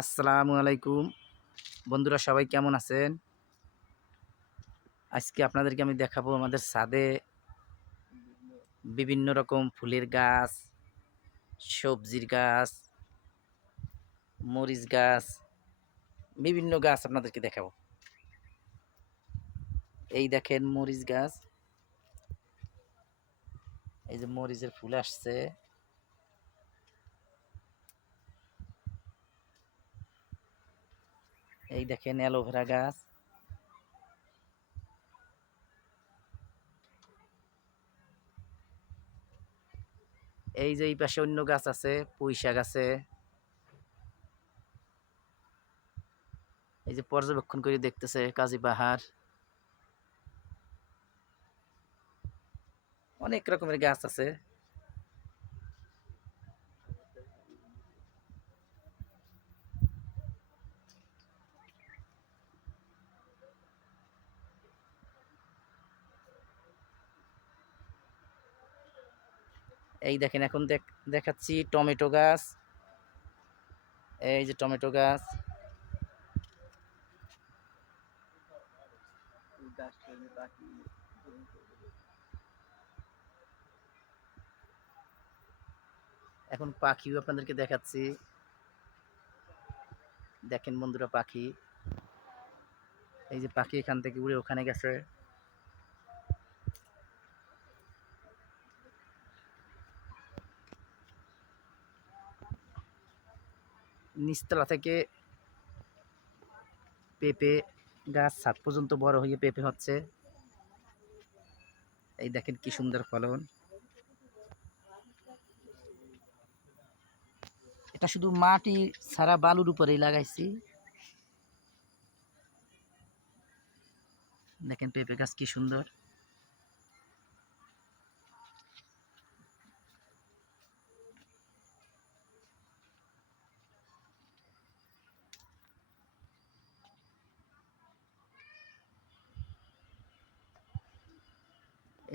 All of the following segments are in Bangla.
আসসালামু আলাইকুম বন্ধুরা, সবাই কেমন আছেন? আজকে আপনাদেরকে আমি দেখাবো আমাদের ছাদে বিভিন্ন রকম ফুলের গাছ, সবজির গাছ, মরিচ গাছ, বিভিন্ন গাছ আপনাদেরকে দেখাবো। এই দেখেন মরিচ গাছ, এই যে মরিচের ফুল আসছে। এই দেখেন অ্যালোভেরা গাছ, এই যে এই পাশে অন্য গাছ আছে, পুঁই শাক আছে। এই যে পর্যবেক্ষণ করে দেখতেছে কাজী বাহার। অনেক রকমের গাছ আছে। এই দেখেন এখন দেখাচ্ছি টমেটো গাছ। এই যে টমেটো গাছ, এখন পাখিও আপনাদেরকে দেখাচ্ছি। দেখেন বন্ধুরা পাখি, এই যে পাখি এখান থেকে উড়ে ওখানে গেছে। নিচতলা থেকে পেঁপে গাছ ছাদ পর্যন্ত বড় হয়ে পেঁপে হচ্ছে। এই দেখেন কি সুন্দর ফলন। এটা শুধু মাটি ছাড়া বালুর উপরেই লাগাইছি। দেখেন পেঁপে গাছ কি সুন্দর।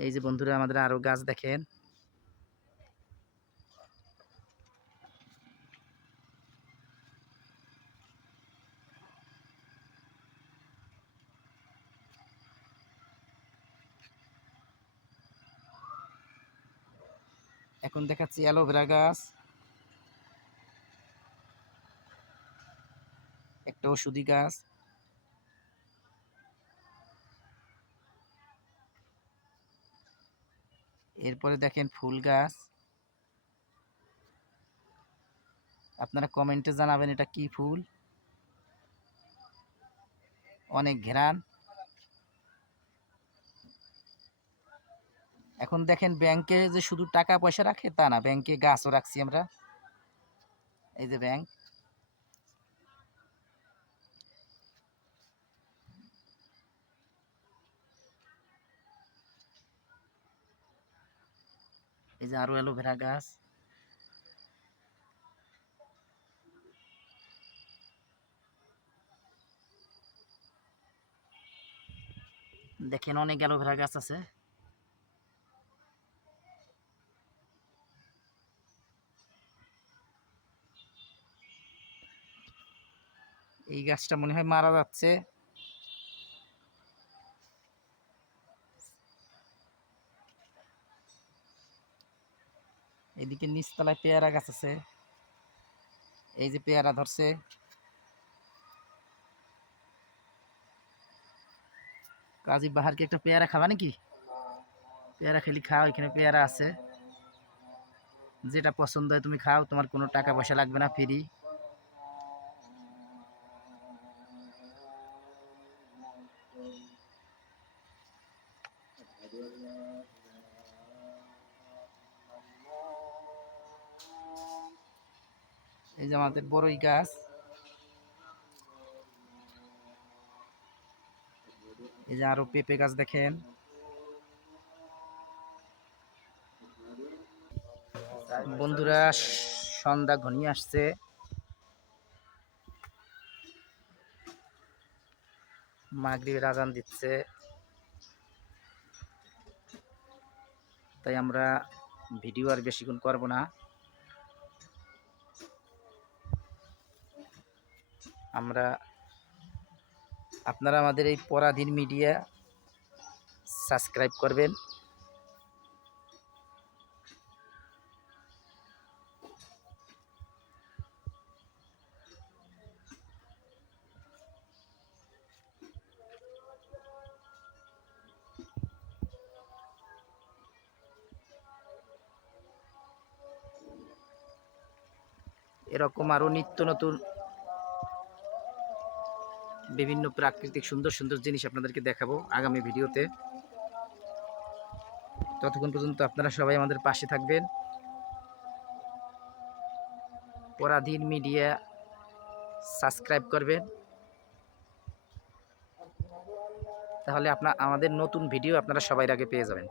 এই যে বন্ধুরা আমাদের আরো গাছ দেখেন। এখন দেখাচ্ছি অ্যালোভেরা গাছ, একটা ওষুধি গাছ। এরপরে দেখেন ফুল গাছ। আপনারা কমেন্টে জানাবেন এটা কি ফুল, অনেক ঘেরান। এখন দেখেন ব্যাংকে যে শুধু টাকা পয়সা রাখে তা না, ব্যাংকে গাছও রাখছি আমরা। এই যে ব্যাংক, এই যে আরো অ্যালোভেরা গাছ। দেখেন অনেক অ্যালোভেরা গাছ আছে। এই গাছটা মনে হয় মারা যাচ্ছে। এদিকে নিচতলায় পেয়ারা গাছ আছে, এই যে পেয়ারা ধরছে। কাজী বাহার কি একটা পেয়ারা খাবা নাকি? পেয়ারা খেলি খাও, এখানে পেয়ারা আছে, যেটা পছন্দ হয় তুমি খাও, তোমার কোনো টাকা পয়সা লাগবে না, ফ্রি। এই যে আমাদের বড়ই গাছ, এই যে আরো পেঁপে গাছ দেখেন। বন্ধুরা সন্ধ্যা ঘনিয়ে আসছে, মাগরিবের আজান দিচ্ছে, তাই আমরা ভিডিও আর বেশিক্ষণ করব না। আপনারা আমাদের এই পরাধীন মিডিয়া সাবস্ক্রাইব করবেন। এরকম আরও নিত্য নতুন বিভিন্ন প্রাকৃতিক সুন্দর সুন্দর জিনিস আপনাদেরকে দেখাবো আগামী ভিডিওতে। ততক্ষণ পর্যন্ত আপনারা সবাই আমাদের পাশে থাকবেন। পরাধীন মিডিয়া সাবস্ক্রাইব করবেন, তাহলে আমাদের নতুন ভিডিও আপনারা সবার আগে পেয়ে যাবেন।